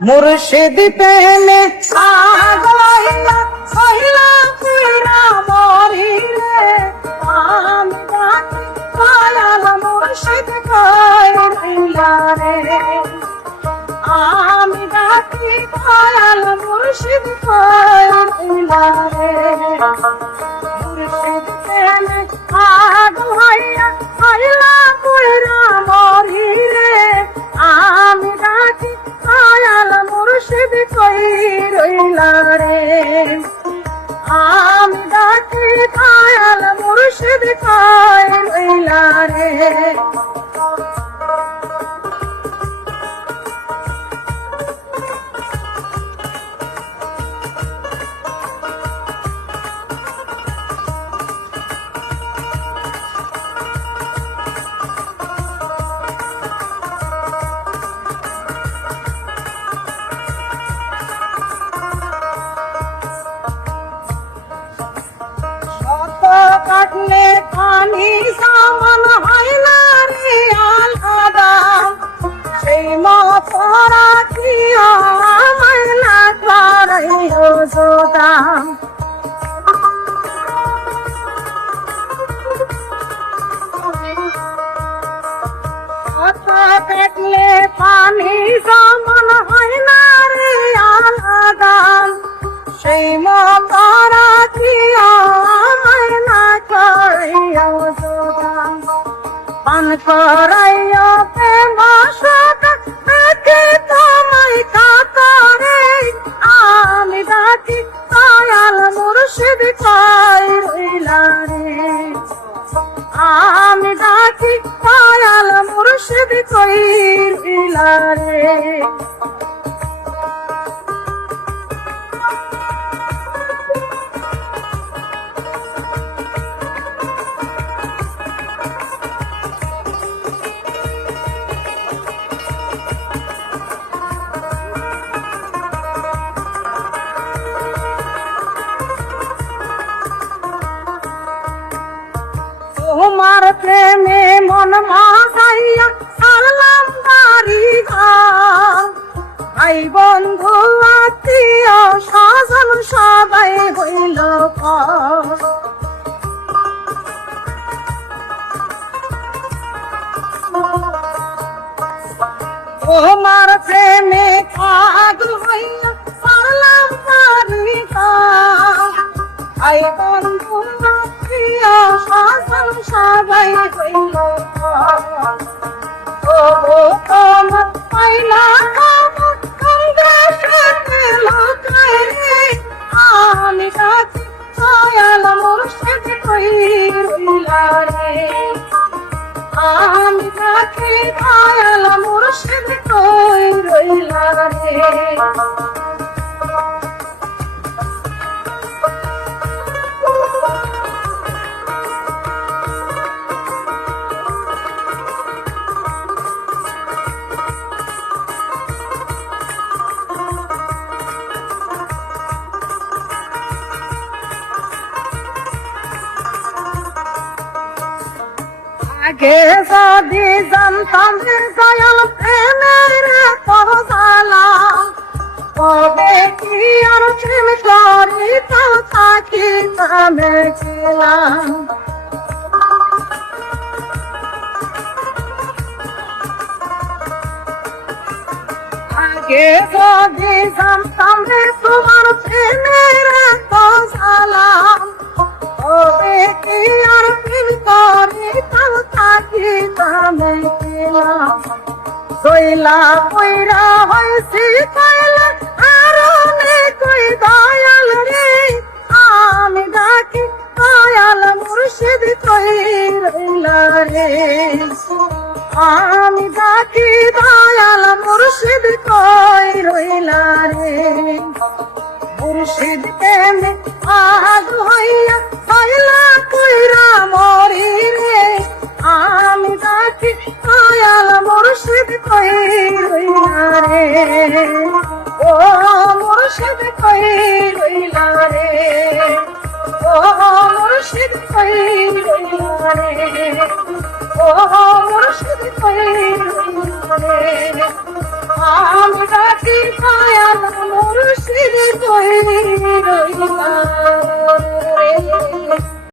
মুর্শিদ প্রেমে আগলাইয়া কইলা কইরা মরিলে আমি ডাকি দয়াল মুর্শিদ কইলা রে আমি ডাকি দয়াল মুর্শিদ কইলা রে মুর্শিদ প্রেমে আগলাইয়া কইলা কইরা মরিলে আমি ডাকি দয়াল মুর্শিদ কইলা রে আমি ডাকি দয়াল মুর্শিদ কইলা রে কাটলে পানি সামান হাইলা রে আলাদা সেই মতরা কি মাইলা করাইও জোদা কাটলে পানি সামান হাইলা রে আলাদা সেই মতরা কি পান করাইও প্রেম সদাকে তোমায় কাতরে আমি ডাকি দয়াল মুর্শিদ কইলা রে আমি ডাকি দয়াল মুর্শিদ কইলা রে তোমার প্রেমে মন মাসাইয়া সারলাম বাড়ি ঘর ভাই বন্ধু আত্মীয় স্বজন সবাই হইল তোমার প্রেমে পাগল হইয়া সারলাম বাড়ি ঘর ভাই বন্ধু স্বজন সবাই হইল তবু তোমার পাইলা আমি ডাকি দয়াল মুর্শিদ কইলা রে আমি ডাকি দয়াল মুর্শিদ কইলা রে আগে যদি জানতাম দয়াল প্রেমের পরশালা তবে কি আর প্রেম করিতাম থাকিতাম ছিলাম আগে যদি জানতাম তোমার প্রেমের পরশালা তবে কি আর প্রেম করিতাম থাকিতাম ছিলাম দইলা কইরা হইছি কইলা আরো নে কই দয়াল রে আমি ডাকি দয়াল মুর্শিদ কইলা রে আমি ডাকি দয়াল মুর্শিদ কইলা রে মুর্শিদ প্রেমে আগ হইয়া কইলা কইরা মরি রে আমি ডাকি দয়াল মুর্শিদ কইলা রে ও মুর্শিদ কইলা রে ও মুর্শিদ কইলা রে ও মুর্শিদ কইলা রে আমি ডাকি লইবা